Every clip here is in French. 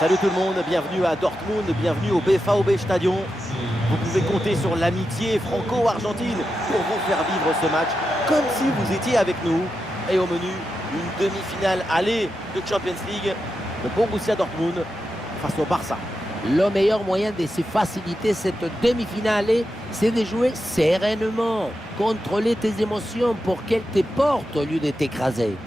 Salut tout le monde, bienvenue à Dortmund, bienvenue au BVB Stadion. Vous pouvez compter sur l'amitié franco-argentine pour vous faire vivre ce match comme si vous étiez avec nous. Et au menu, une demi-finale aller de Champions League, le Borussia Dortmund face au Barça. Le meilleur moyen de se faciliter cette demi-finale, c'est de jouer sereinement. Contrôler tes émotions pour qu'elles te portent au lieu de t'écraser.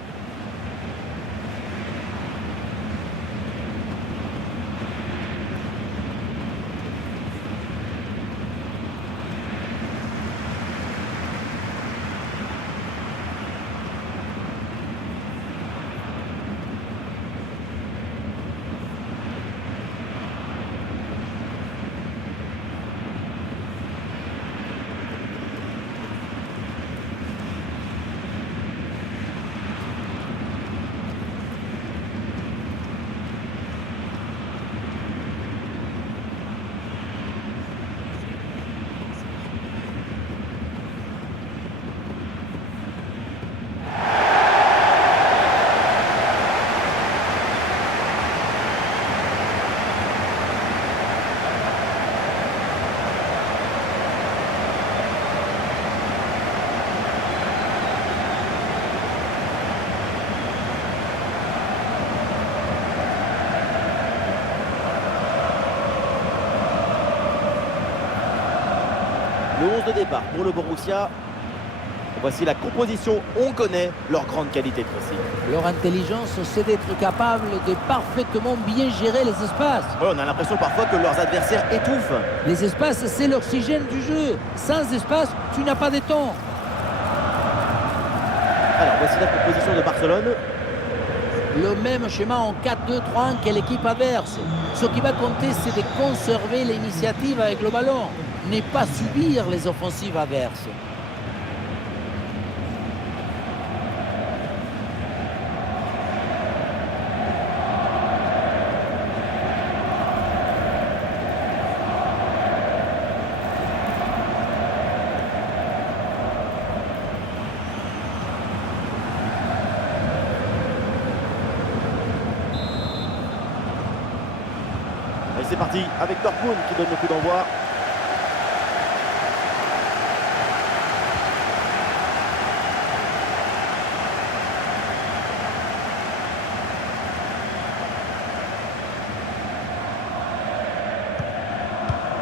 Le 11 de départ pour le Borussia. Voici la composition, on connaît leur grande qualité de pressing. Leur intelligence, c'est d'être capable de parfaitement bien gérer les espaces. Ouais, on a l'impression parfois que leurs adversaires étouffent. Les espaces, c'est l'oxygène du jeu. Sans espace, tu n'as pas de temps. Alors voici la composition de Barcelone. Le même schéma en 4-2-3-1 que l'équipe adverse. Ce qui va compter, c'est de conserver l'initiative avec le ballon. Ne pas subir les offensives adverses. Et c'est parti avec Dortmund qui donne le coup d'envoi.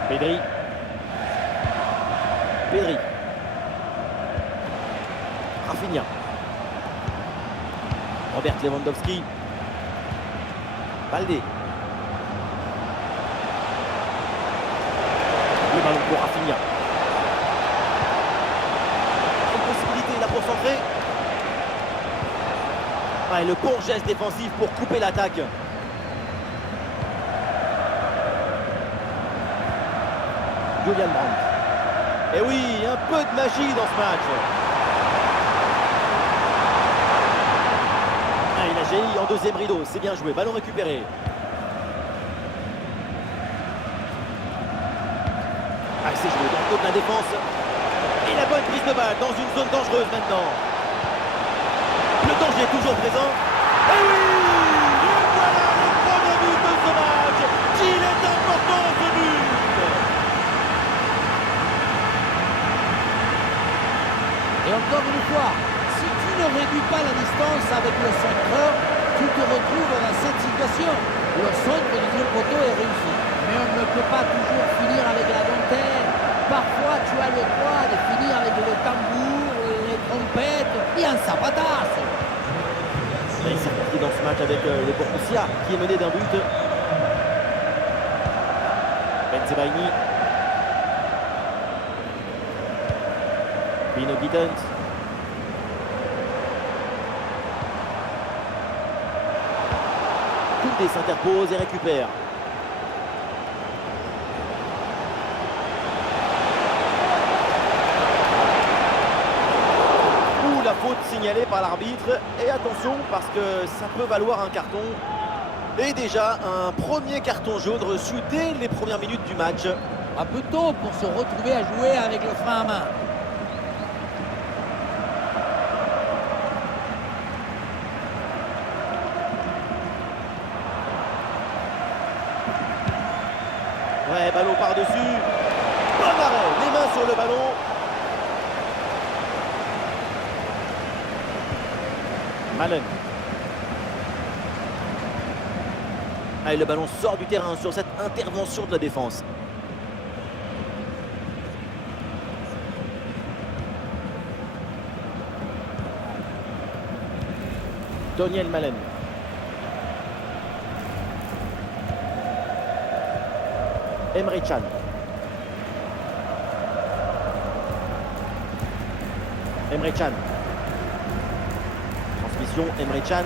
Pedri. Rafinha. Robert Lewandowski. Balde. Le ballon pour Rafinha. Une possibilité là pour centrer. Ah, et le bon geste défensif pour couper l'attaque. Julian Brandt. Et oui, un peu de magie dans ce match. Ah, il a génie en deuxième rideau, c'est bien joué, ballon récupéré. Ah, c'est joué dans le dos de la défense. Et la bonne prise de balle dans une zone dangereuse maintenant. Le danger est toujours présent. Et oui, et voilà le premier but de ce match. Il est important ce but. Et encore une fois, si tu ne réduis pas la distance avec le centreur, tu te retrouves dans cette situation. Le centre du deuxième poteau est réussi. Mais on ne peut pas toujours finir avec la dentelle. Parfois, tu as le droit de finir avec le tambour, les trompettes et un zapatasse. Il s'est reparti dans ce match avec le Borussia qui est mené d'un but. Benzebaini. Bino Gittens. Koundé s'interpose et récupère. Ouh, la faute signalée par l'arbitre. Et attention parce que ça peut valoir un carton. Et déjà un premier carton jaune reçu dès les premières minutes du match. Un peu tôt pour se retrouver à jouer avec le frein à main. Ouais, ballon par-dessus. Bon arrêt, les mains sur le ballon. Malen. Allez, le ballon sort du terrain sur cette intervention de la défense. Daniel Malen. Emre Can. Emre Can. Transmission, Emre Can.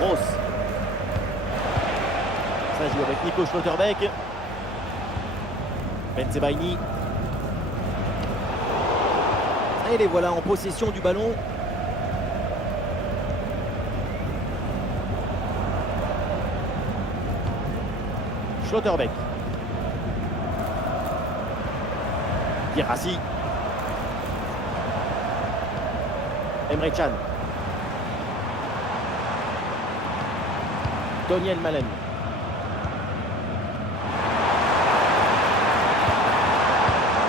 Gross. Ça joue avec Nico Schlotterbeck. Bensebaini. Et les voilà en possession du ballon. Schlotterbeck. Guirassy. Emre Can. Daniel Malen.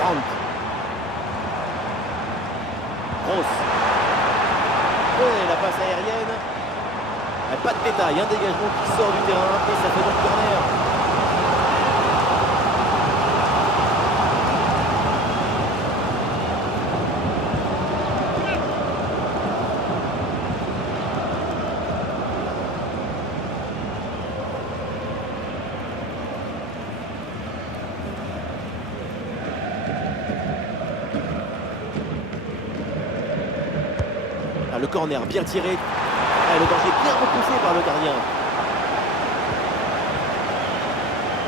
Brandt. Gross. Et la passe aérienne. Pas de détail, un dégagement qui sort du terrain et ça fait donc corner. Le corner bien tiré. Le danger bien repoussé par le gardien.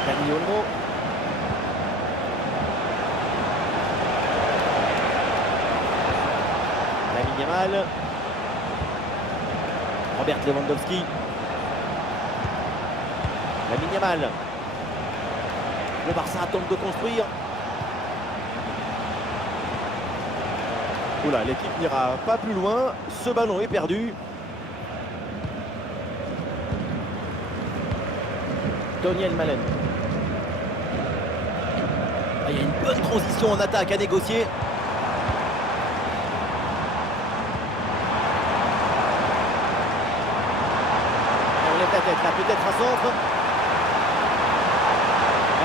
Dani Olmo. Lamine Yamal. Robert Lewandowski. Lamine Yamal. Le Barça tente de construire. Oula, l'équipe n'ira pas plus loin. Ce ballon est perdu. Daniel Malen. Il y a une bonne transition en attaque à négocier. Et on lève la tête là, peut-être un centre.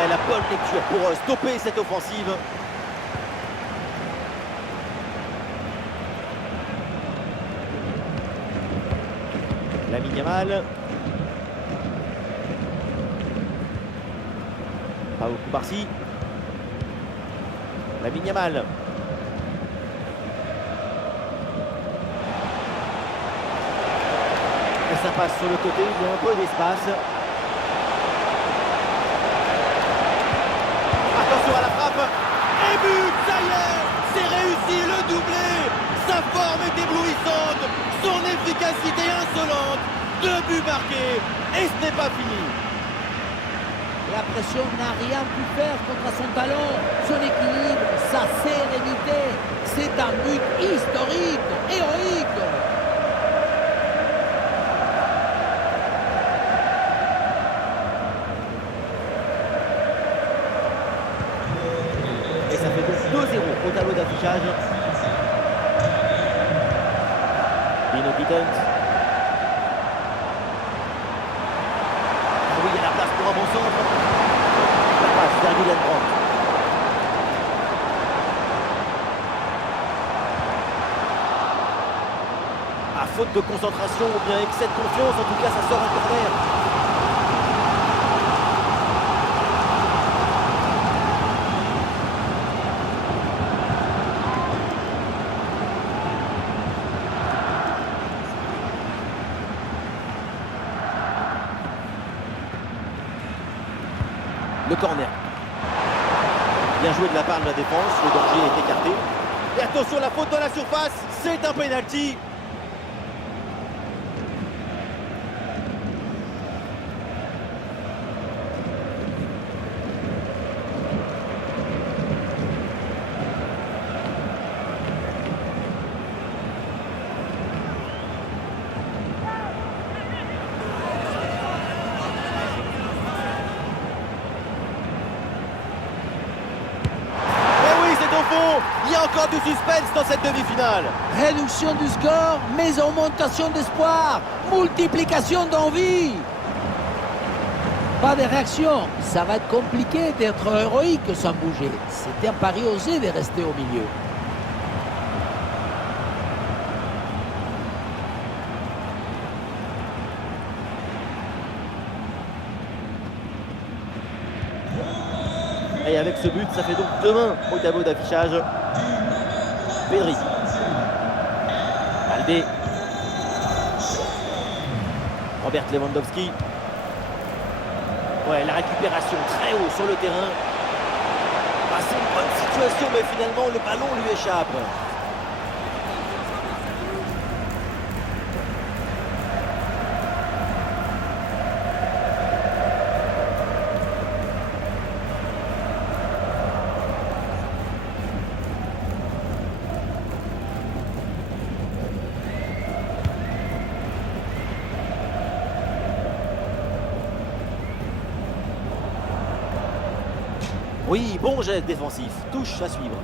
Et la bonne lecture pour stopper cette offensive. Lamine Yamal. Pau Cubarsí. Lamine Yamal. Et ça passe sur le côté, il y a un peu d'espace. Attention à la frappe. Et but, ça y est, c'est réussi le doublé. Sa forme est éblouissante, son efficacité insolente. 2 buts marqués et ce n'est pas fini. La pression n'a rien pu faire contre son talent, son équilibre, sa sérénité. C'est un but historique, héroïque. Et ça fait donc 2-0 au tableau d'affichage. Dino Gittens. Oui, il y a la place pour un bon centre. La passe vers Julian Brandt. À faute de concentration ou bien excès de confiance, en tout cas ça sort en corner. Le corner. Bien joué de la part de la défense, le danger est écarté. Et attention, la faute dans la surface, c'est un penalty. encore du suspense dans cette demi-finale. Réduction du score, mais augmentation d'espoir, multiplication d'envie. Pas de réaction, ça va être compliqué d'être héroïque sans bouger. C'était un pari osé de rester au milieu. Et avec ce but, ça fait donc 2-1 au tableau d'affichage. Pedri. Baldé. Robert Lewandowski. Ouais, la récupération très haut sur le terrain. Ah, c'est une bonne situation, mais finalement, le ballon lui échappe. Oui, bon geste défensif. Touche à suivre.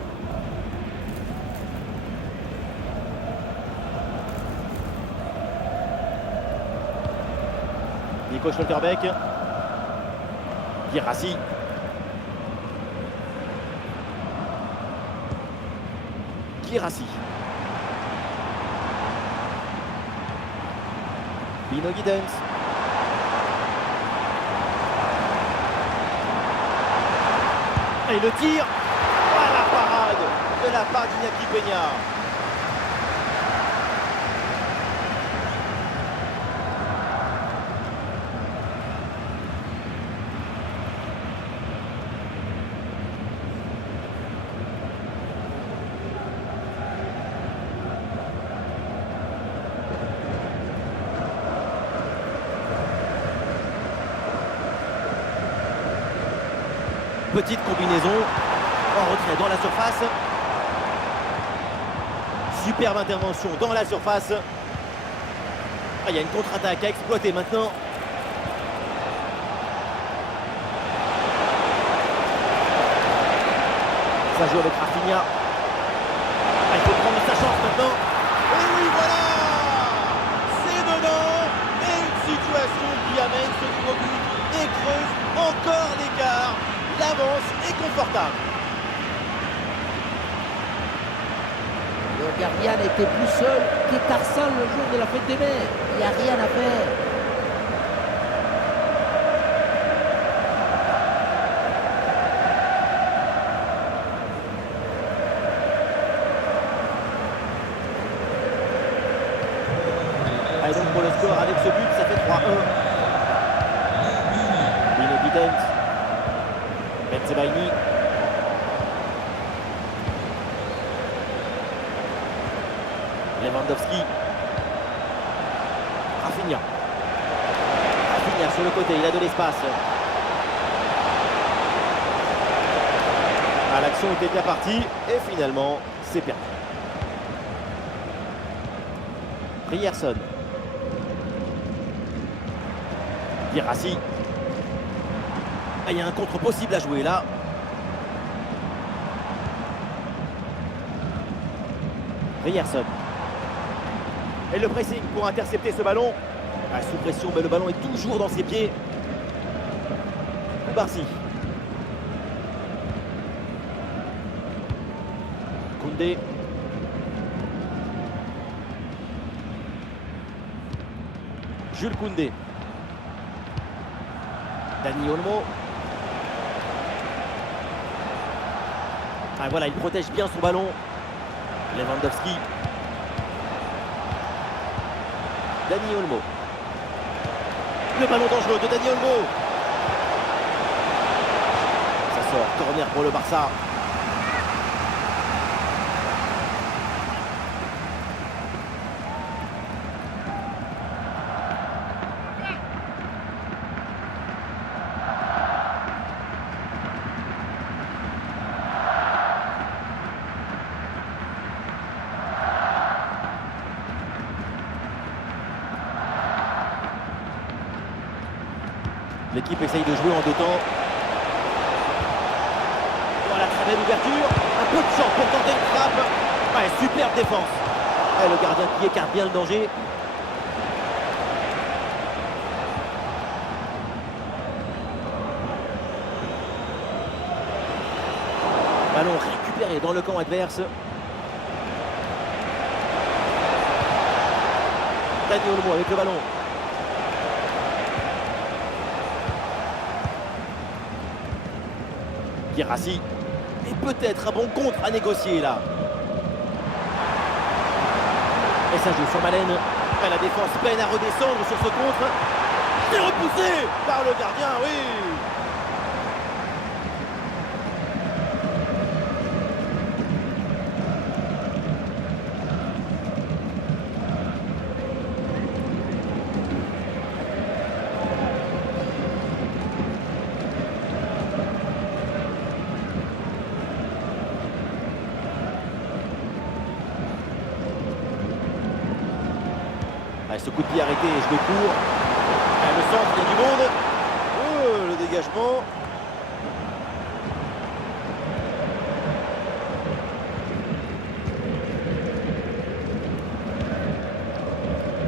Nico Schlotterbeck. Guirassy. Guirassy. Bino Giddens. Et le tir, à la parade de la part d'Iñaki Peña. Petite combinaison, en retrait dans la surface. Superbe intervention dans la surface. Ah, il y a une contre-attaque à exploiter maintenant. Ça joue avec Rafinha. Ah, il faut prendre sa chance maintenant. Et oui, voilà! C'est dedans. Et une situation qui amène ce nouveau but et creuse encore l'écart. L'avance est confortable. Le gardien n'était plus seul que Tarzan le jour de la fête des mers. Il n'y a rien à faire. Et donc pour le score avec ce but, ça fait 3-1. Bino Giddens. Bensebaini. Lewandowski. Rafinha. Rafinha sur le côté, il a de l'espace. Ah, l'action était bien partie et finalement, c'est perdu. Ryerson. Guirassy. Ah, il y a un contre possible à jouer là. Ryerson. Et le pressing pour intercepter ce ballon. Ah, sous pression, mais le ballon est toujours dans ses pieds. Barcy. Koundé. Jules Koundé. Dani Olmo. Ah, voilà, il protège bien son ballon. Lewandowski. Dani Olmo. Le ballon dangereux de Dani Olmo. Ça sort, corner pour le Barça. L'équipe essaye de jouer en deux temps. Voilà, très belle ouverture. Un peu de chance pour tenter une frappe. Ouais, superbe défense. Ouais, le gardien qui écarte bien le danger. Ballon récupéré dans le camp adverse. Dani Olmo avec le ballon. Guirassy. Et peut-être un bon contre à négocier là. Et ça joue sur Malen. Et la défense peine à redescendre sur ce contre. C'est repoussé par le gardien, oui. Ce coup de pied arrêté, je le cours. Le centre, il y a du monde. Oh, le dégagement.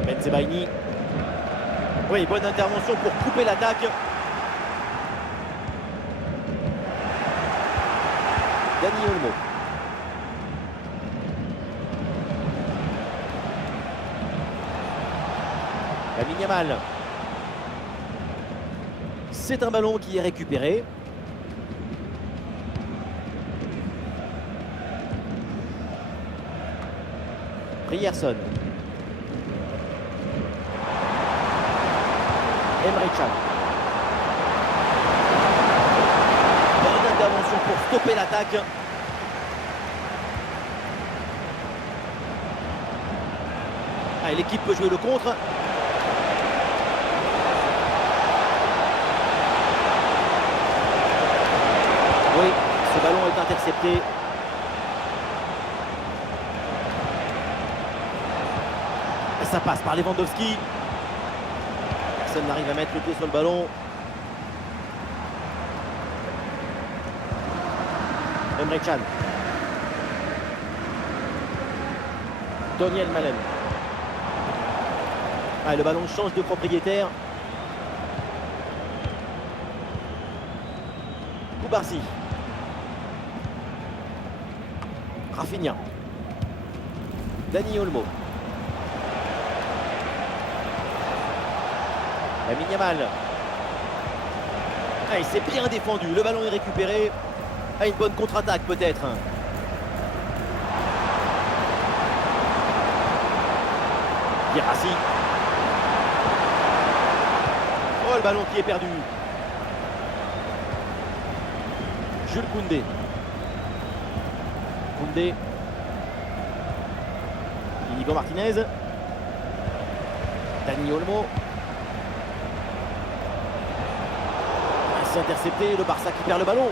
Bensebaini. Oui, bonne intervention pour couper l'attaque. Dani Olmo. Lamine Yamal. C'est un ballon qui est récupéré. Ryerson. Emre Can. Bonne intervention pour stopper l'attaque. Allez, l'équipe peut jouer le contre. Oui, ce ballon est intercepté. Et ça passe par Lewandowski. Personne n'arrive à mettre le pied sur le ballon. Emre Can. Daniel Malen. Ah, le ballon change de propriétaire. Koubarsi. Rafinha. Dani Olmo. Lamine Yamal. Ah, il s'est bien défendu. Le ballon est récupéré. Ah, une bonne contre-attaque peut-être. Guirassy. Oh, le ballon qui est perdu. Jules Koundé. Koundé. Inigo Martinez. Dani Olmo. C'est intercepté, le Barça qui perd le ballon.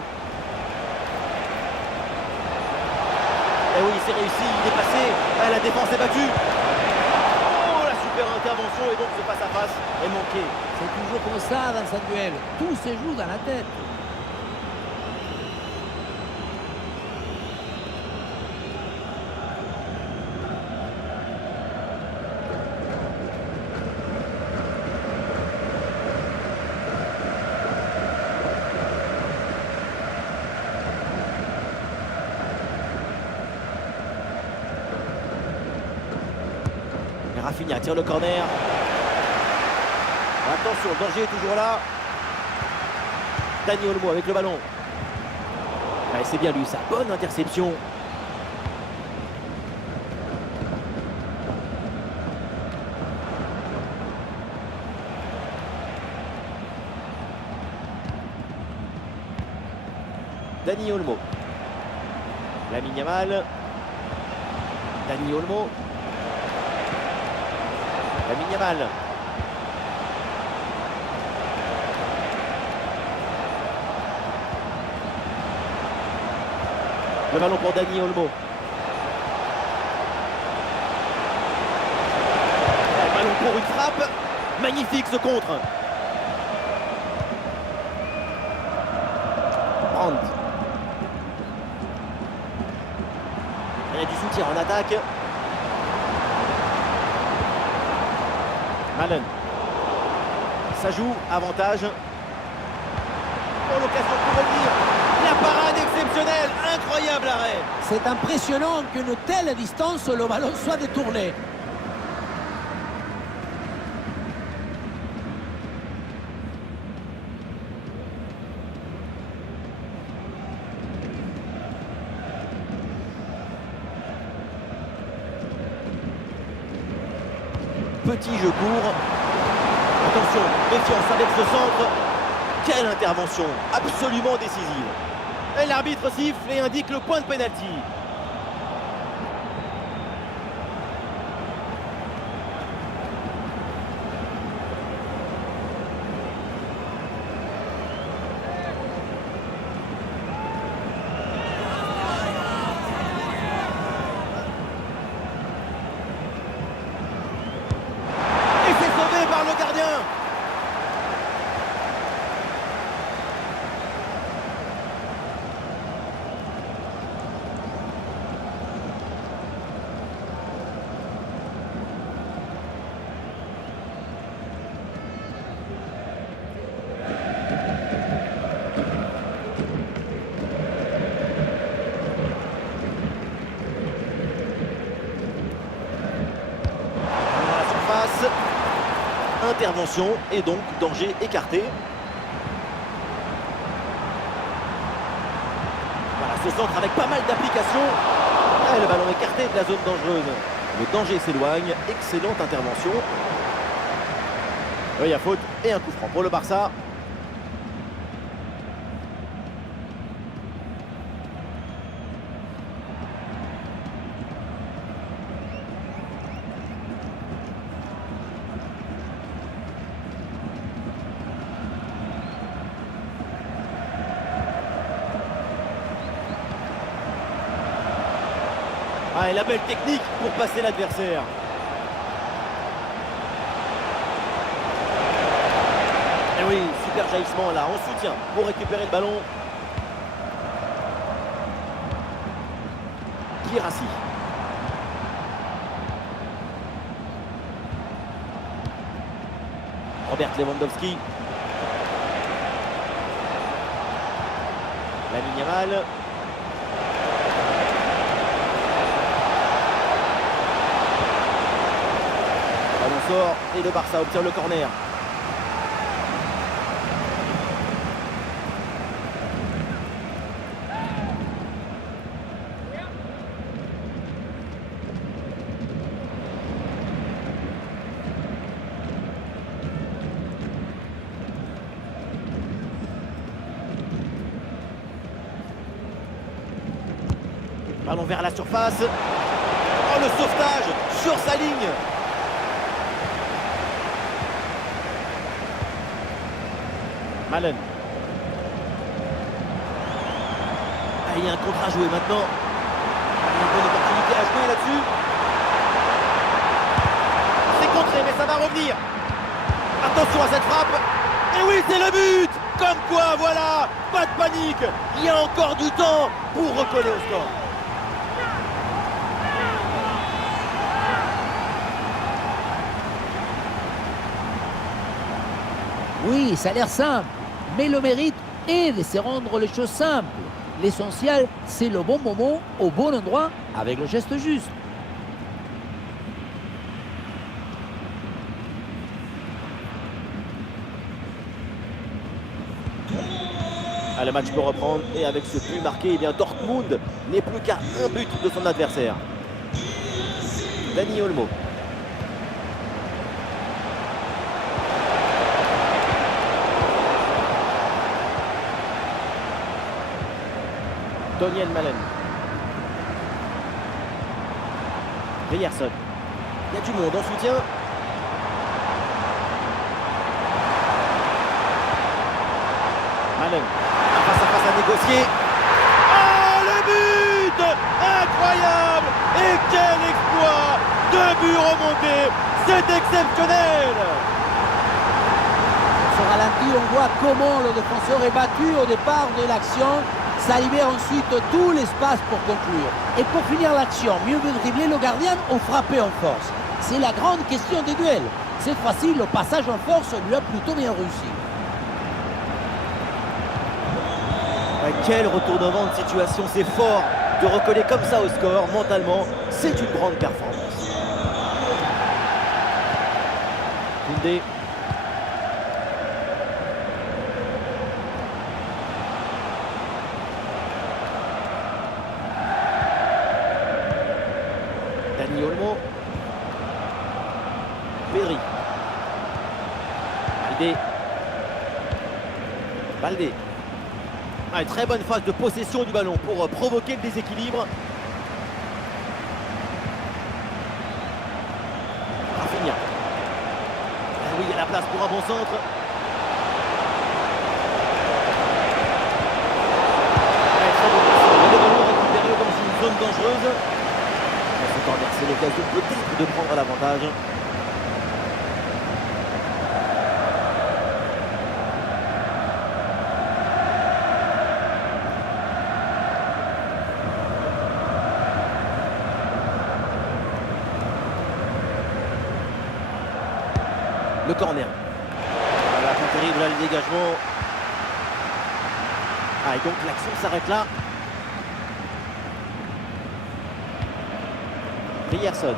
Et oui, c'est réussi, il est passé. Ah, la défense est battue. Oh, la super intervention et donc ce face-à-face est manqué. C'est toujours comme ça dans un duel. Tout se joue dans la tête. Rafinha tire le corner. Attention, le danger est toujours là. Dani Olmo avec le ballon. Allez, c'est bien lui, sa bonne interception. Dani Olmo. Lamine Yamal. Dani Olmo. Lamine Yamal. Le ballon pour Dani Olmo. Le ballon pour une frappe. Magnifique ce contre. Brandt. et du soutien en attaque. Malen. Ça joue, avantage. Oh, l'occasion pour revenir. La parade exceptionnelle, incroyable arrêt. C'est impressionnant qu'une telle distance, le ballon soit détourné. Petit jeu court. Attention, méfiance avec ce centre. Quelle intervention, absolument décisive. Et l'arbitre siffle et indique le point de pénalty. Et c'est sauvé par le gardien. Intervention et donc danger écarté. Voilà ce centre avec pas mal d'application. Et le ballon écarté de la zone dangereuse. Le danger s'éloigne. Excellente intervention. Oui, il y a faute et un coup franc pour le Barça. Ah, et la belle technique pour passer l'adversaire. Et oui, super jaillissement là, en soutien pour récupérer le ballon. Guirassy. Robert Lewandowski. Lamine Yamal. Sort et le Barça obtient le corner. Ballon vers la surface. Oh, le sauvetage sur sa ligne. Malen. Ah, il y a un contre à jouer maintenant. Une bonne opportunité à jouer là-dessus. C'est contré, mais ça va revenir. Attention à cette frappe. Et oui, c'est le but. Comme quoi, voilà, pas de panique. Il y a encore du temps pour recoller au score. Oui, ça a l'air simple, mais le mérite est de se rendre les choses simples. L'essentiel, c'est le bon moment, au bon endroit, avec le geste juste. Ah, le match peut reprendre et avec ce but marqué, eh bien, Dortmund n'est plus qu'à un but de son adversaire. Dani Olmo. Daniel Malen. Ryerson. Il y a du monde en soutien. Malen. Face à face à négocier. Oh, le but! Incroyable! Et quel exploit! 2 buts remontés! C'est exceptionnel! Sur ralenti, on voit comment le défenseur est battu au départ de l'action. Ça libère ensuite tout l'espace pour conclure. Et pour finir l'action, mieux vaut dribbler le gardien ou frapper en force? C'est la grande question des duels. Cette fois-ci, le passage en force lui a plutôt bien réussi. Quel retournement de situation, c'est fort de recoller comme ça au score. Mentalement, c'est une grande performance. Koundé. Dani Olmo. Pedri. Baldé. Une très bonne phase de possession du ballon pour provoquer le déséquilibre. Rafinha. Oui, il y a la place pour un bon centre. Très bon passage. Le ballon récupéré dans une zone dangereuse. Ce corner, c'est l'occasion peut-être de prendre l'avantage. Le corner. Voilà, pas terrible là, le dégagement. Et donc l'action s'arrête là. Ryerson.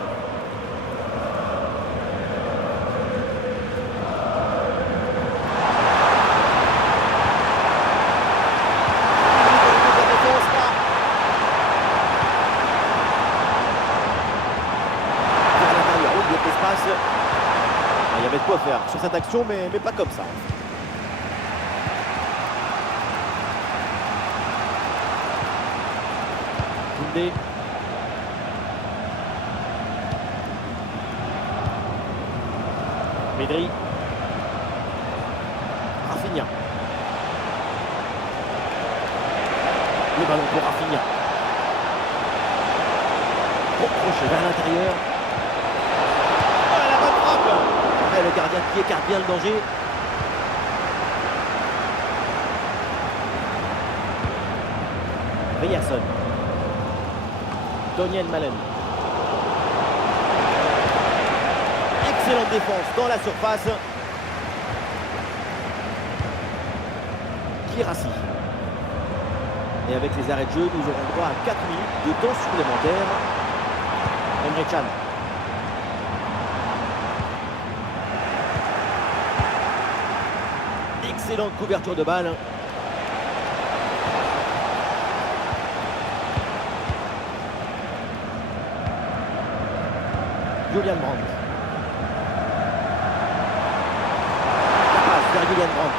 Il y avait de quoi faire sur cette action, mais pas comme ça. Koundé. Pedri. Rafinha. Le ballon pour Rafinha. Reproché vers l'intérieur. Le gardien qui écarte bien le danger. Ryerson. Daniel Malen. Excellente défense dans la surface. Guirassy. Et avec les arrêts de jeu, nous aurons droit à 4 minutes de temps supplémentaire. Emre Can. Excellente couverture de balle. Julian Brandt. La passe vers Julian Brandt.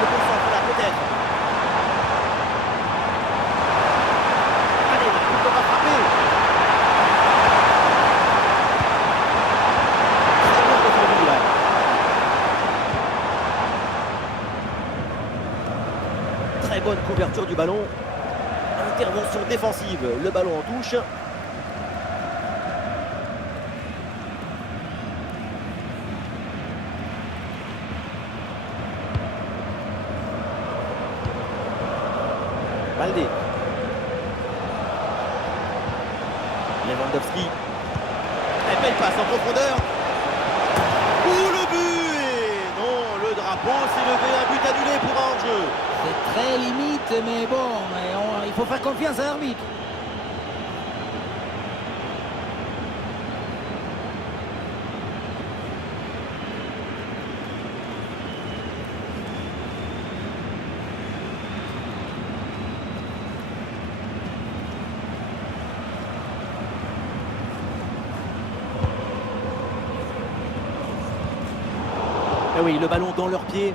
Le bon centre là peut-être. Allez, il peut pas frapper. Très bien défendu là. Très bonne couverture du ballon. Intervention défensive. Le ballon en touche. Baldé. Lewandowski. Et belle passe en profondeur. Ouh, le but! Et non, le drapeau s'est levé, un but annulé pour un hors-jeu. C'est très limite, mais bon, il faut faire confiance à l'arbitre. Ah oui, le ballon dans leurs pieds.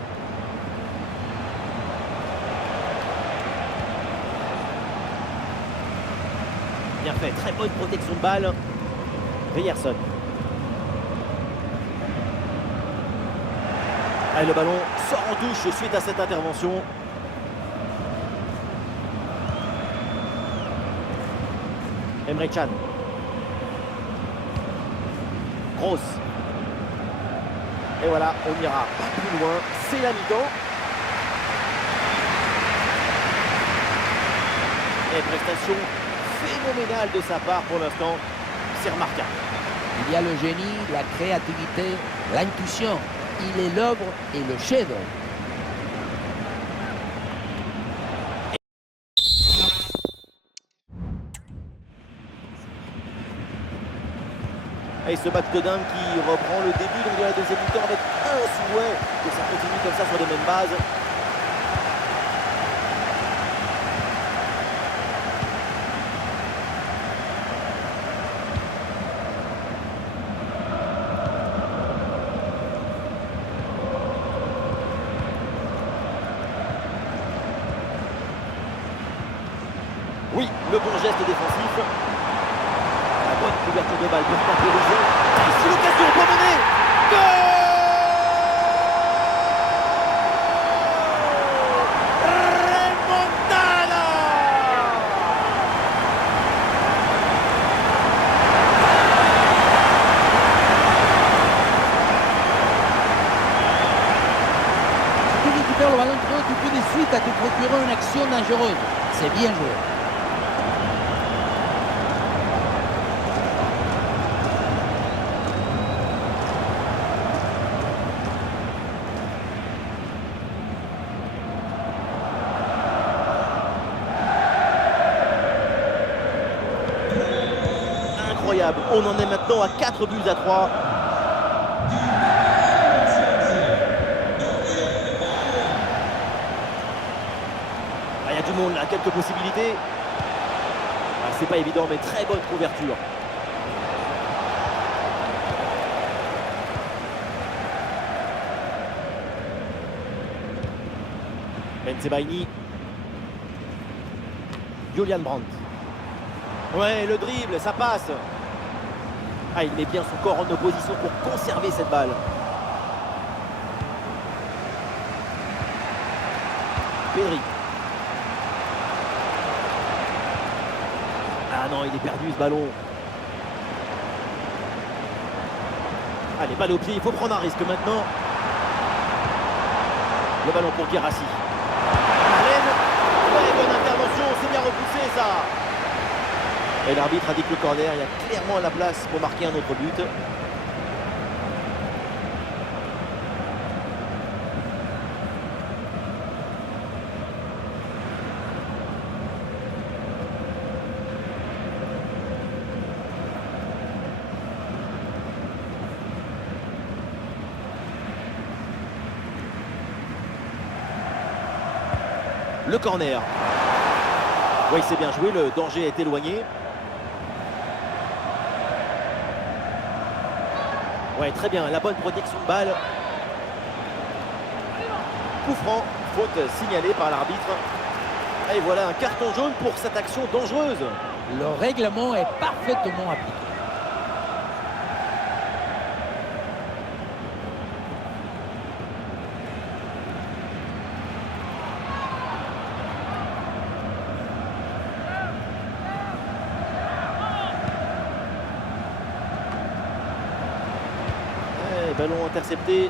Bien fait, très bonne protection de balle. Ryerson. Allez, le ballon sort en touche suite à cette intervention. Emre Can. Gross. Et voilà, on ira pas plus loin. C'est la mi-temps. Et prestation phénoménale de sa part pour l'instant. C'est remarquable. Il y a le génie, la créativité, l'intuition. Il est l'œuvre et le chef-d'œuvre. Et ce match de dingue qui reprend le début donc de la deuxième mi-temps avec un souhait que ça continue comme ça sur les mêmes bases. Oui, le bon geste défensif. La bonne couverture de balle pour temporiser. Ici l'occasion pour mener. Goal! Remontada! Si tu récupères le ballon de jeu, tu peux de suite à te procurer une action dangereuse. C'est bien joué. Incroyable, on en est maintenant à 4 buts à 3. Il y a du monde là, quelques possibilités. C'est pas évident, mais très bonne couverture. Bensebaini. Julian Brandt. Ouais, le dribble, ça passe. Ah, il met bien son corps en opposition pour conserver cette balle. Pedri. Ah non, il est perdu ce ballon. Allez, balle au pied, il faut prendre un risque maintenant. Le ballon pour Guirassy. Ouais, bonne intervention, c'est bien repoussé ça. Et l'arbitre a dit que le corner, il y a clairement la place pour marquer un autre but. Le corner. Oui, c'est bien joué, le danger est éloigné. Ouais, très bien, la bonne protection de balle. Coup franc, faute signalée par l'arbitre. Et voilà un carton jaune pour cette action dangereuse. Le règlement est parfaitement appliqué. Ballon intercepté.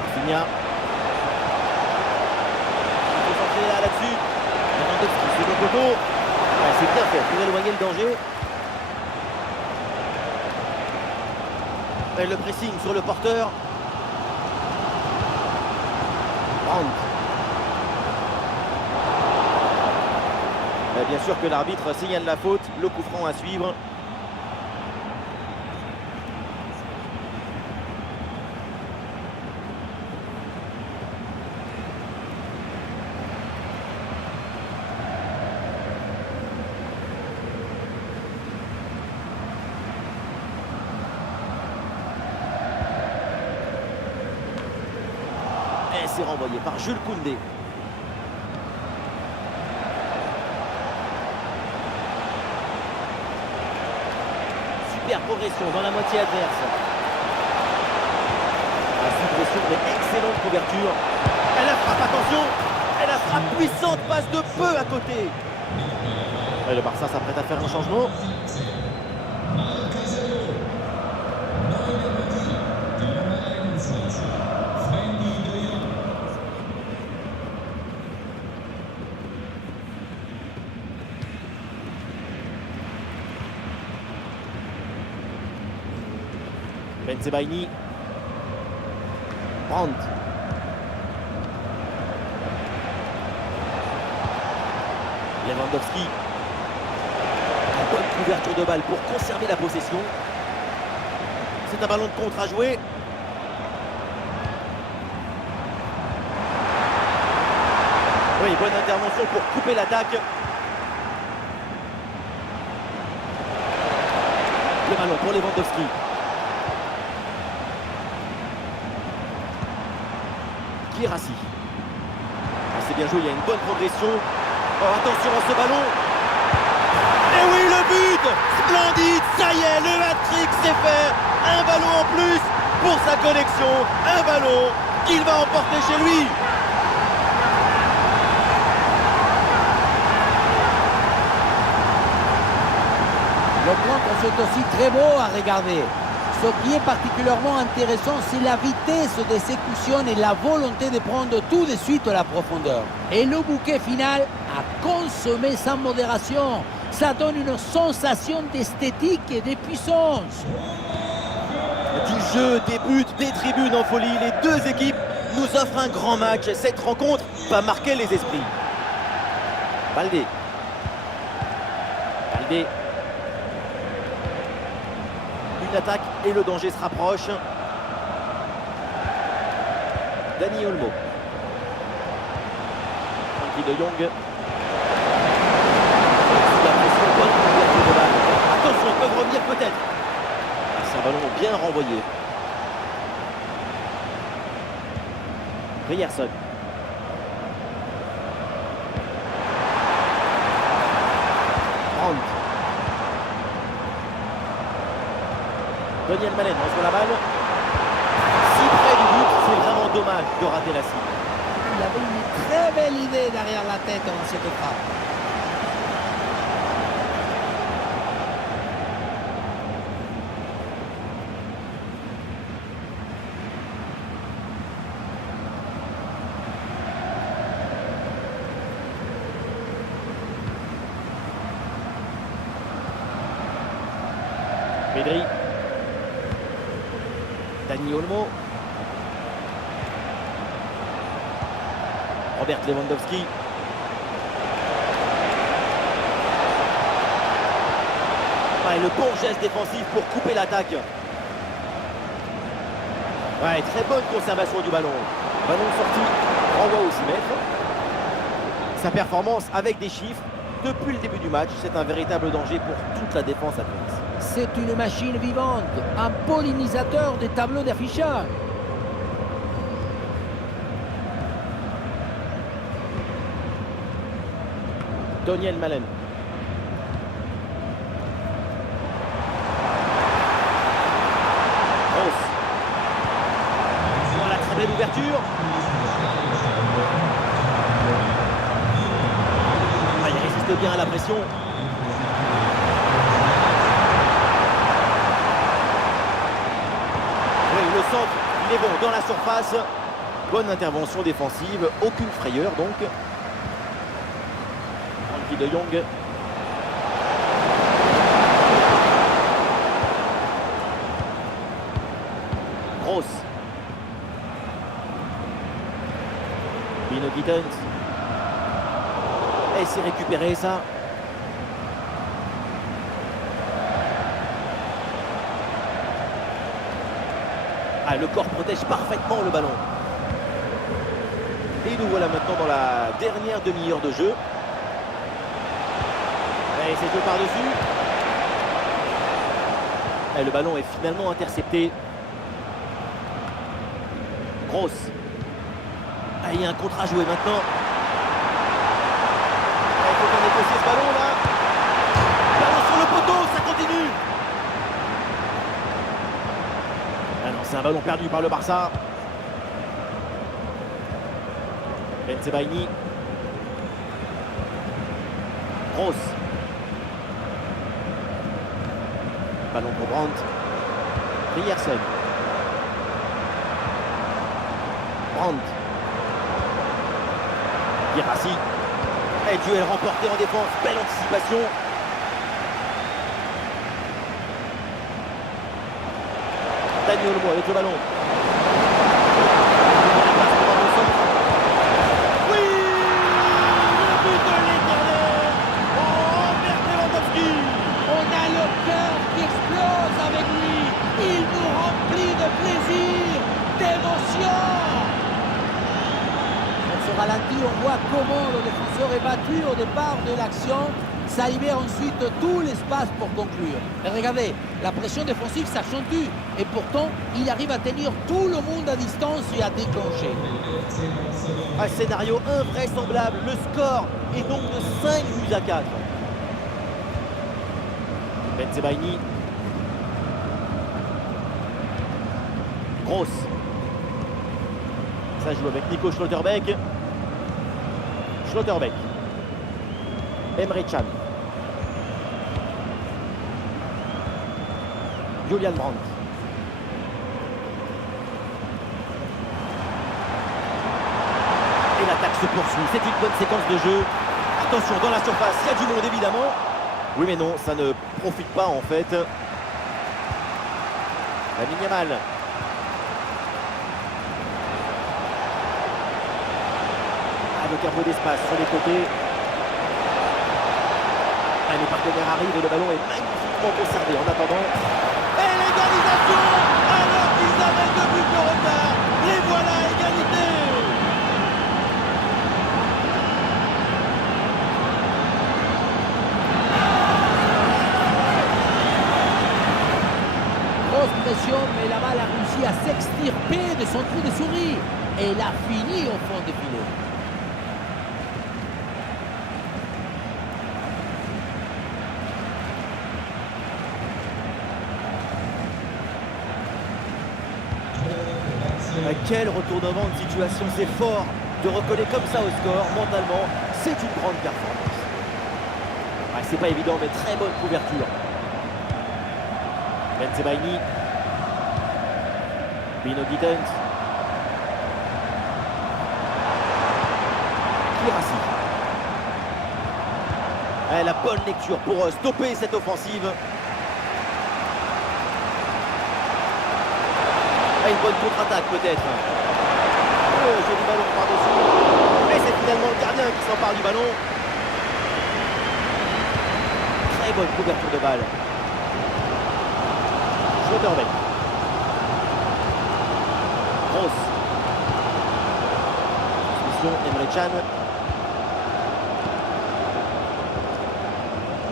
Rafinha. Il faut centrer là-dessus. Lewandowski sur le poteau. Ouais, c'est bien fait pour éloigner le danger. Et le pressing sur le porteur. Brandt. Bien sûr que l'arbitre signale la faute. Le coup franc à suivre. Et c'est renvoyé par Jules Koundé. Super progression dans la moitié adverse. La suppression, mais excellente couverture. Elle la frappe, attention. Elle la frappe puissante, passe de peu à côté. Et le Barça s'apprête à faire un changement. Bensebaini. Brandt. Lewandowski. Une bonne couverture de balle pour conserver la possession. C'est un ballon de contre à jouer. Oui, bonne intervention pour couper l'attaque. Le ballon pour Lewandowski. Guirassy. Ah, c'est bien joué, il y a une bonne progression. Oh, attention à ce ballon. Et oui, le but! Splendide, ça y est, le hat-trick c'est fait. Un ballon en plus pour sa collection. Un ballon qu'il va emporter chez lui. Le contre, c'est aussi très beau à regarder. Ce qui est particulièrement intéressant, c'est la vitesse d'exécution et la volonté de prendre tout de suite la profondeur. Et le bouquet final a consommé sans modération. Ça donne une sensation d'esthétique et de puissance. Du jeu, des buts, des tribunes en folie, les deux équipes nous offrent un grand match. Cette rencontre va marquer les esprits. Baldé. Baldé. Une attaque et le danger se rapproche. Dani Olmo. Frenkie de Jong. Attention, ils peuvent revenir peut-être. Ah, c'est un ballon bien renvoyé. Ryerson. Brandt. Daniel Malen reçoit la balle. Si près du but, c'est vraiment dommage de rater la cible. Il avait une très belle idée derrière la tête dans cette frappe. Pedri. Dani Olmo. Robert Lewandowski. Ouais, le bon geste défensif pour couper l'attaque. Ouais, très bonne conservation du ballon. Ballon sorti, renvoi au 6 mètres. Sa performance avec des chiffres, depuis le début du match, c'est un véritable danger pour toute la défense adverse. C'est une machine vivante, un pollinisateur des tableaux d'affichage. Daniel Malen. Gross. Voilà, très belle ouverture. Ah, il résiste bien à la pression. Oui, le centre, il est bon dans la surface. Bonne intervention défensive, aucune frayeur donc. Frenkie de Jong. Gross. Bino Gittens. Et c'est récupéré ça. Ah, le corps protège parfaitement le ballon. Et nous voilà maintenant dans la dernière demi-heure de jeu. Et c'est deux par-dessus. Et le ballon est finalement intercepté. Gross. Ah, il y a un contre à jouer maintenant. Il faut qu'on négocie ce ballon là. Ballon sur le poteau, ça continue. Ah non, c'est un ballon perdu par le Barça. Bensebaini. Gross. Ballon pour Brandt. Ryerson. Brandt. Guirassy. Et duel remporté en défense. Belle anticipation. Dani Olmo avec le ballon. Oui, le but de l'éternel. Oh, Robert Lewandowski. On a le cœur qui explose avec lui. Il nous remplit de plaisir, d'émotion. Sur ce ralenti, on voit comment le défenseur est battu au départ de l'action. Ça libère ensuite tout l'espace pour conclure. Et regardez, la pression défensive s'accentue. Et pourtant, il arrive à tenir tout le monde à distance et à déclencher. Un scénario invraisemblable. Le score est donc de 5-4. Bensebaini. Gross. Ça joue avec Nico Schlotterbeck. Schlotterbeck. Emre Can. Julian Brandt. Et l'attaque se poursuit. C'est une bonne séquence de jeu. Attention, dans la surface, il y a du monde évidemment. Oui mais non, ça ne profite pas en fait. Lamine Yamal. Avec un peu d'espace sur les côtés. Les partenaires arrivent et le ballon est magnifiquement conservé en attendant. Et l'égalisation alors qu'ils avaient 2 buts de retard. Les voilà, égalité. Grosse pression, mais la balle a réussi à s'extirper de son trou de souris. Et elle a fini au fond des filets. Quel retournement de situation, c'est fort de recoller comme ça au score. Mentalement, c'est une grande performance. Ouais, c'est pas évident, mais très bonne couverture. Bensebaini. Bino Gittens. Kirassi. La bonne lecture pour stopper cette offensive. Une bonne contre-attaque peut-être. Joli ballon par-dessus. Et c'est finalement le gardien qui s'empare du ballon. Très bonne couverture de balle. Schlotterbeck. Gross. Transmission Emre Can.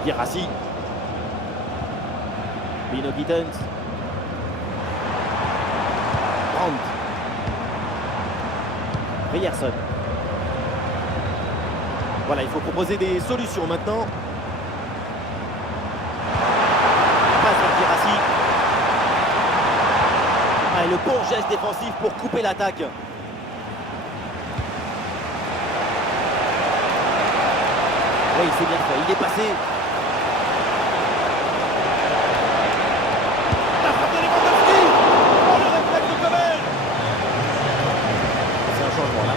Kirassi. Bino Gittens. Ryerson. Voilà, il faut proposer des solutions maintenant. Passe vers Kirassi. Le bon geste défensif pour couper l'attaque. Oui, c'est bien fait, il est passé.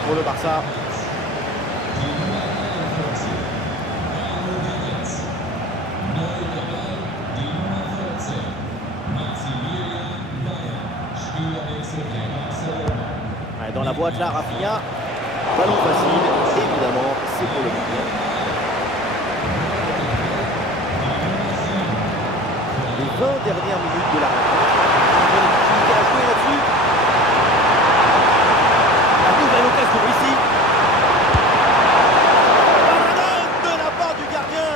Pour le Barça. Dans la boîte là, Rafinha. Ballon facile, évidemment, c'est pour le gardien. Les 20 dernières minutes de la rencontre. Une bonne opportunité à jouer là-dessus. Nouvelle occasion ici. Paradone de la part du gardien.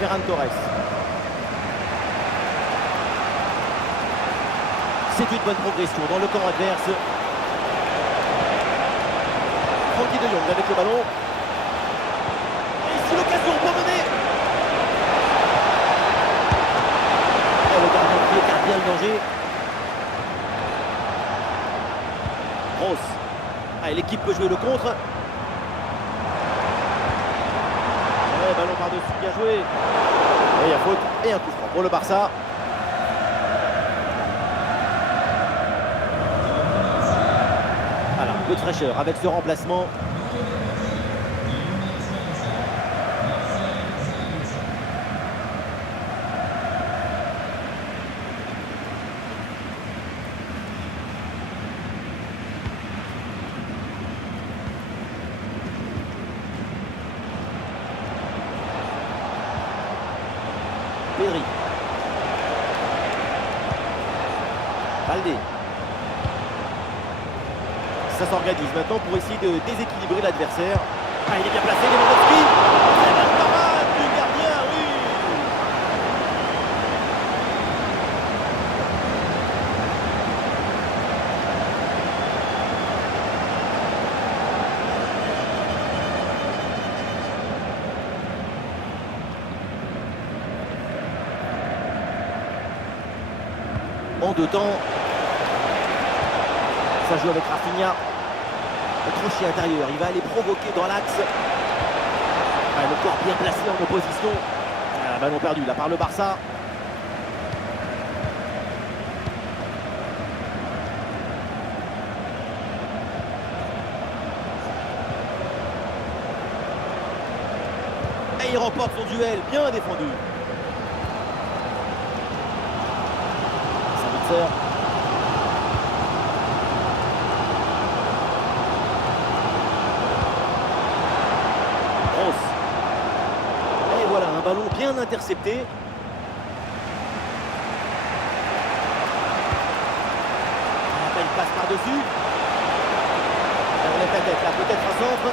Ferran Torres. C'est une bonne progression dans le camp adverse. Frenkie de Jong avec le ballon. Et ici l'occasion pour mener. Et le gardien qui écarte bien le danger. Gross. L'équipe peut jouer le contre. Ballon par-dessus, bien joué. Et il y a faute et un coup franc pour le Barça. Alors, un peu de fraîcheur avec ce remplacement. Pedri. Baldé. Ça s'organise maintenant pour essayer de déséquilibrer l'adversaire. Ah, il est bien placé, Lewandowski. Très bonne parade du gardien, oui. En deux temps, ça joue avec Rafinha. Le crochet intérieur, il va aller provoquer dans l'axe. Ah, le corps bien placé en opposition. Ah, ballon perdu là par le Barça. Et il remporte son duel, bien défendu. Sabitzer. Et voilà, un ballon bien intercepté. Il passe par-dessus. On lève la tête, là, peut-être un centre.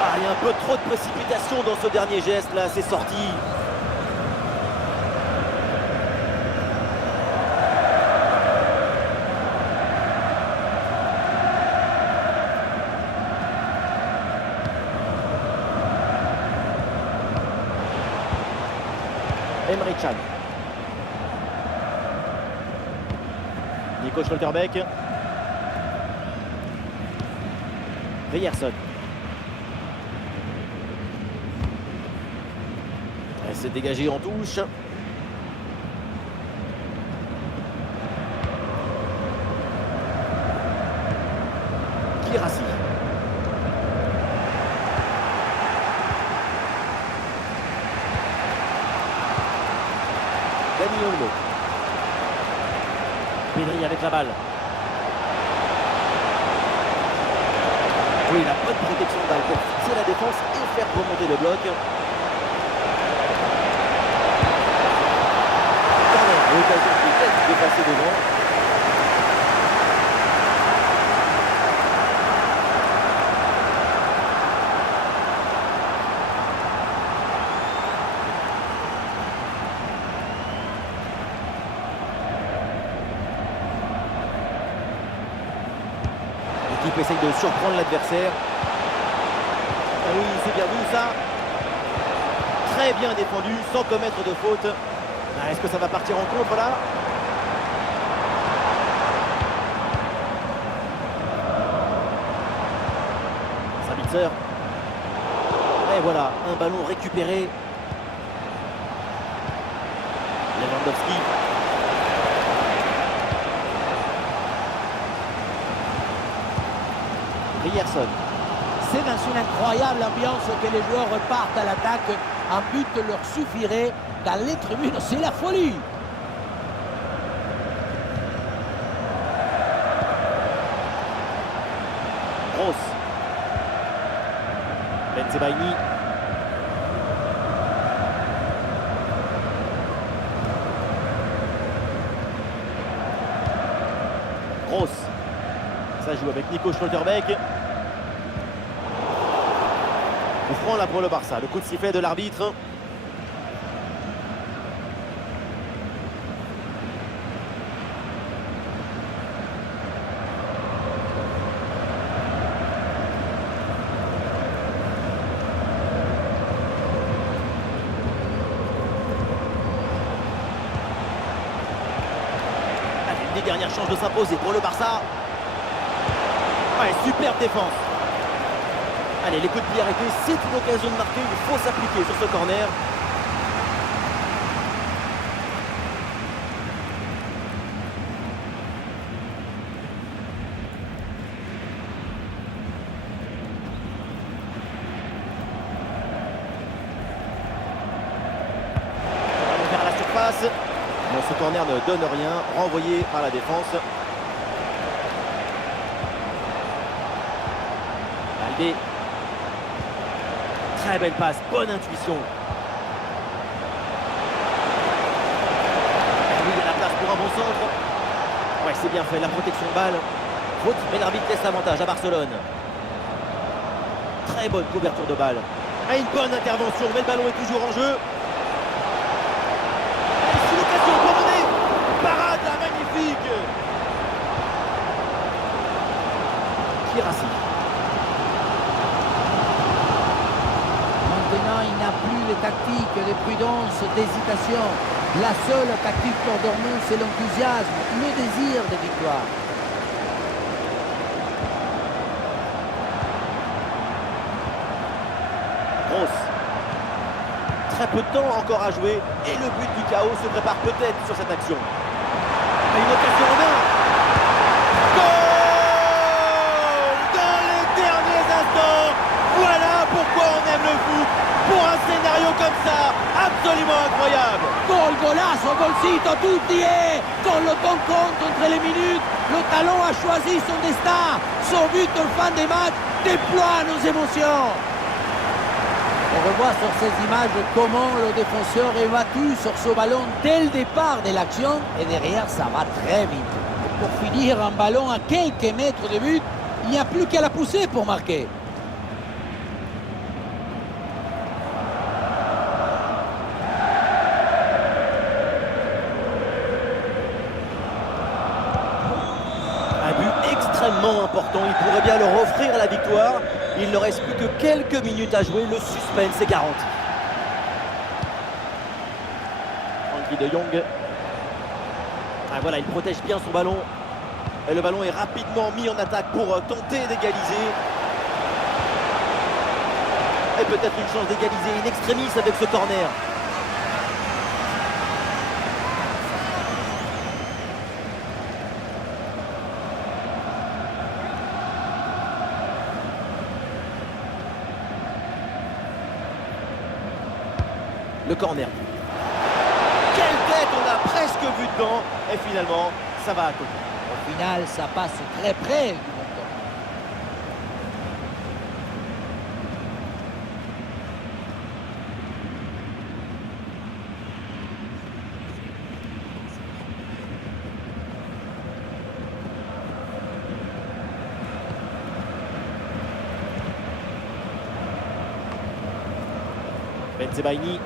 Ah, il y a un peu trop de précipitation dans ce dernier geste, là, c'est sorti. Emre Can. Nico Schlotterbeck. Ryerson. Elle s'est dégagée en touche. Guirassy. Dani Olmo. Pedri avec la balle. Oui, la bonne protection de balle pour fixer la défense et faire remonter le bloc. L'occasion peut-être de passer devant. L'équipe essaye de surprendre l'adversaire. Ah oui, c'est bien vu ça. Très bien défendu, sans commettre de faute. Ah, est-ce que ça va partir en contre là? Sabitzer. Et voilà, un ballon récupéré. Lewandowski. Ryerson. C'est dans une incroyable ambiance que les joueurs repartent à l'attaque. Un but leur suffirait. Dans les tribunes, c'est la folie. Gross. Bensebaini. Gross. Ça joue avec Nico Schlotterbeck. Coup franc là pour le Barça. Le coup de sifflet de l'arbitre. Des dernières chances de s'imposer pour le Barça. Ouais, superbe défense. Allez, les coups de pied arrêtés, c'est une occasion de marquer. Il faut s'appliquer sur ce corner. Allez, vers la surface. Bon, ce corner ne donne rien, renvoyé par la défense. Baldé. Très belle passe, bonne intuition. un bon centre. Ouais, c'est bien fait, la protection de balle. Faute, mais l'arbitre laisse l'avantage à Barcelone. Très bonne couverture de balle. Et une bonne intervention, mais le ballon est toujours en jeu. Et c'est l'occasion pour mener. Parade là, magnifique. Kirassi. Maintenant, il n'a plus de tactique, de prudence, d'hésitation. La seule tactique pour Dortmund, c'est l'enthousiasme, le désir de victoire. Gross. Très peu de temps encore à jouer et le but du chaos se prépare peut-être sur cette action. Et une occasion en main. Goal dans les derniers instants. Voilà pourquoi on aime le foot. Pour un scénario comme ça, absolument incroyable. Gol, golazo, golcito, tutti et quand le temps compte entre les minutes, le talon a choisi son destin. Son but en fin de match déploie nos émotions. On revoit sur ces images comment le défenseur est battu sur ce ballon dès le départ de l'action et derrière ça va très vite. Et pour finir un ballon à quelques mètres de but, il n'y a plus qu'à la pousser pour marquer. Un but extrêmement important, il pourrait bien leur offrir la victoire. Il ne reste plus que quelques minutes à jouer, le suspense est garanti. Frenkie de Jong. Ah, voilà, il protège bien son ballon. Et le ballon est rapidement mis en attaque pour tenter d'égaliser. Et peut-être une chance d'égaliser in extremis avec ce corner. Le corner. Quelle tête, on a presque vu dedans. Et finalement, ça va à côté. Au final, ça passe très près du bon temps. Bensebaini.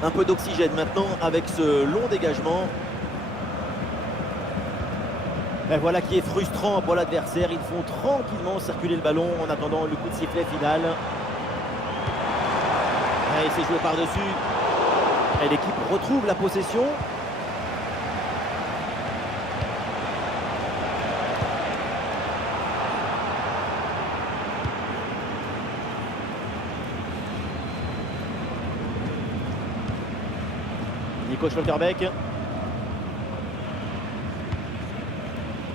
Un peu d'oxygène maintenant avec ce long dégagement. Et voilà qui est frustrant pour l'adversaire. Ils font tranquillement circuler le ballon en attendant le coup de sifflet final. Et c'est joué par-dessus. Et l'équipe retrouve la possession. Nico Schlotterbeck.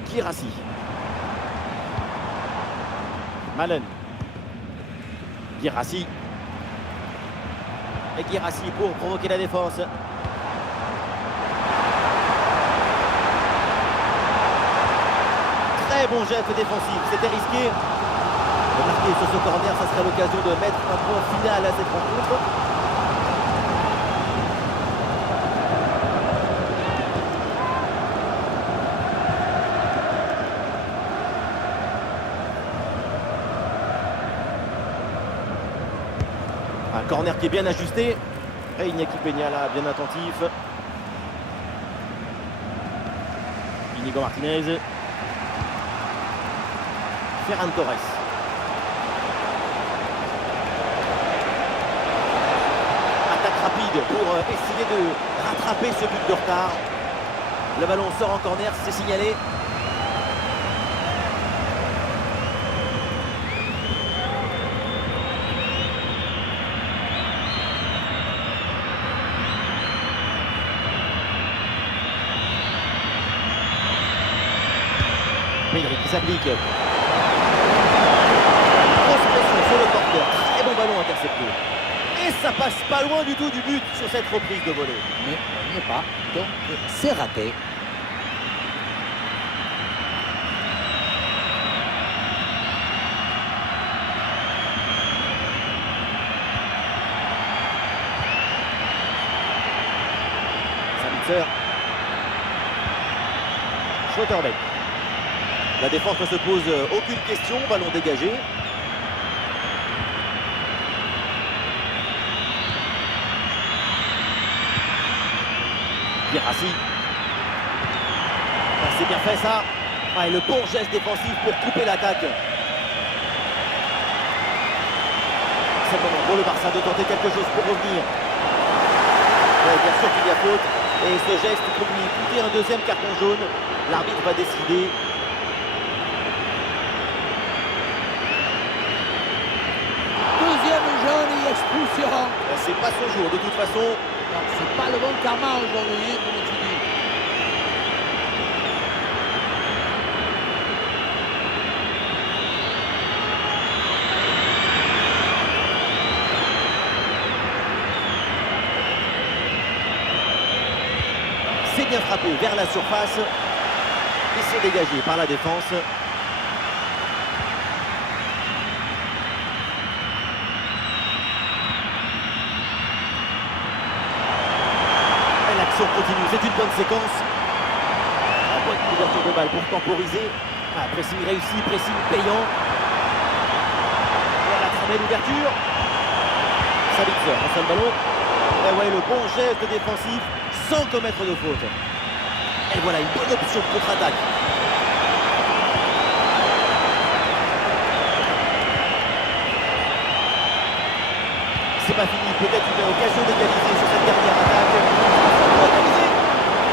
Kirassi. Malen. Kirassi. Et Kirassi pour provoquer la défense. Très bon geste défensif. C'était risqué. De marquer sur ce corner, ça serait l'occasion de mettre un point final à cette rencontre. Un corner qui est bien ajusté. Et Iñaki Peña là, bien attentif. Inigo Martinez. Ferran Torres. Attaque rapide pour essayer de rattraper ce but de retard. Le ballon sort en corner, c'est signalé. Pedri qui s'applique. Grosse pression sur le porteur. Très bon ballon intercepté. Et ça passe pas loin du tout du but sur cette reprise de volée. Mais on n'y est pas, donc c'est raté. Sabitzer. Schlotterbeck. La défense ne se pose aucune question, ballon dégagé. Guirassy. C'est bien fait ça. Et le bon geste défensif pour couper l'attaque. C'est le moment pour le Barça de tenter quelque chose pour revenir. Ouais, bien sûr qu'il y a faute. Et ce geste peut lui coûter un deuxième carton jaune. L'arbitre va décider. Deuxième jaune et expulsion. C'est pas son jour de toute façon. C'est pas le bon karma aujourd'hui, comme tu dis. C'est bien frappé vers la surface. Et c'est dégagé par la défense. Et l'action continue, c'est une bonne séquence. La bonne couverture de balle pour temporiser. Pressing réussi, pressing payant. Voilà, très belle ouverture. Sabitzer, un seul ballon. Et ouais, le bon geste défensif sans commettre de faute. Et voilà, une bonne option de contre-attaque. C'est pas fini, peut-être une occasion d'égaliser sur cette dernière attaque.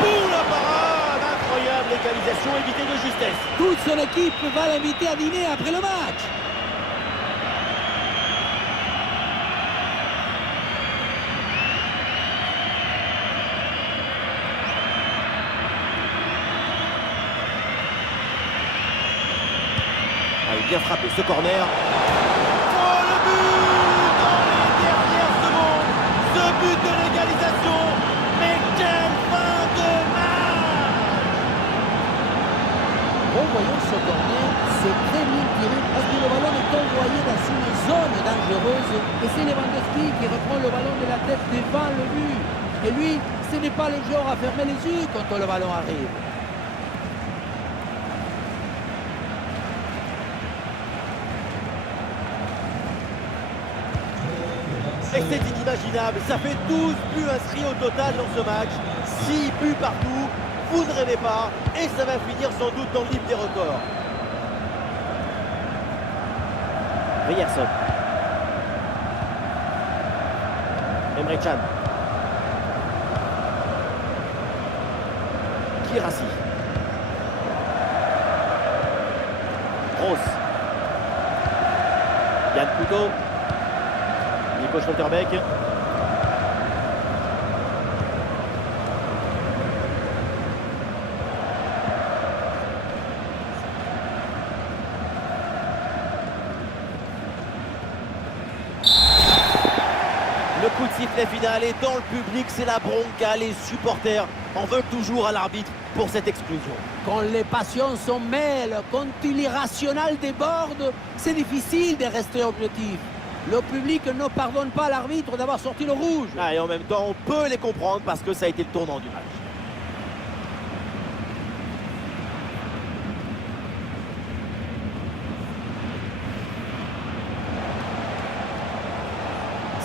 Pour la parade, incroyable égalisation, évitée de justesse. Toute son équipe va l'inviter à dîner après le match. Bien frappé ce corner. Oh, le but dans les dernières secondes. Ce but de l'égalisation. Mais quelle fin de match! En voyant ce corner, c'est très bien tiré parce que le ballon est envoyé dans une zone dangereuse et c'est Lewandowski qui reprend le ballon de la tête devant le but. Et lui, ce n'est pas le genre à fermer les yeux quand le ballon arrive. Et c'est inimaginable, ça fait 12 buts inscrits au total dans ce match, 6 buts partout, vous ne rêvez pas, et ça va finir sans doute dans le livre des records. Ryerson. Emre Can. Guirassy. Gross. Yann Couto. Nico Schlotterbeck. Le coup de sifflet final est dans le public, c'est la bronca, les supporters en veulent toujours à l'arbitre pour cette exclusion. Quand les passions s'en mêlent, quand l'irrationnel déborde, c'est difficile de rester objectif. Le public ne pardonne pas à l'arbitre d'avoir sorti le rouge. Et en même temps, on peut les comprendre parce que ça a été le tournant du match.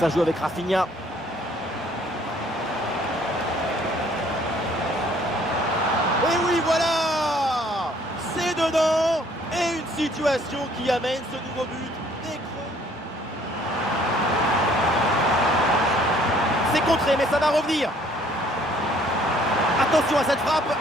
Ça joue avec Rafinha. Et oui, voilà! C'est dedans! Et une situation qui amène ce nouveau but. C'est contré, mais ça va revenir. Attention à cette frappe.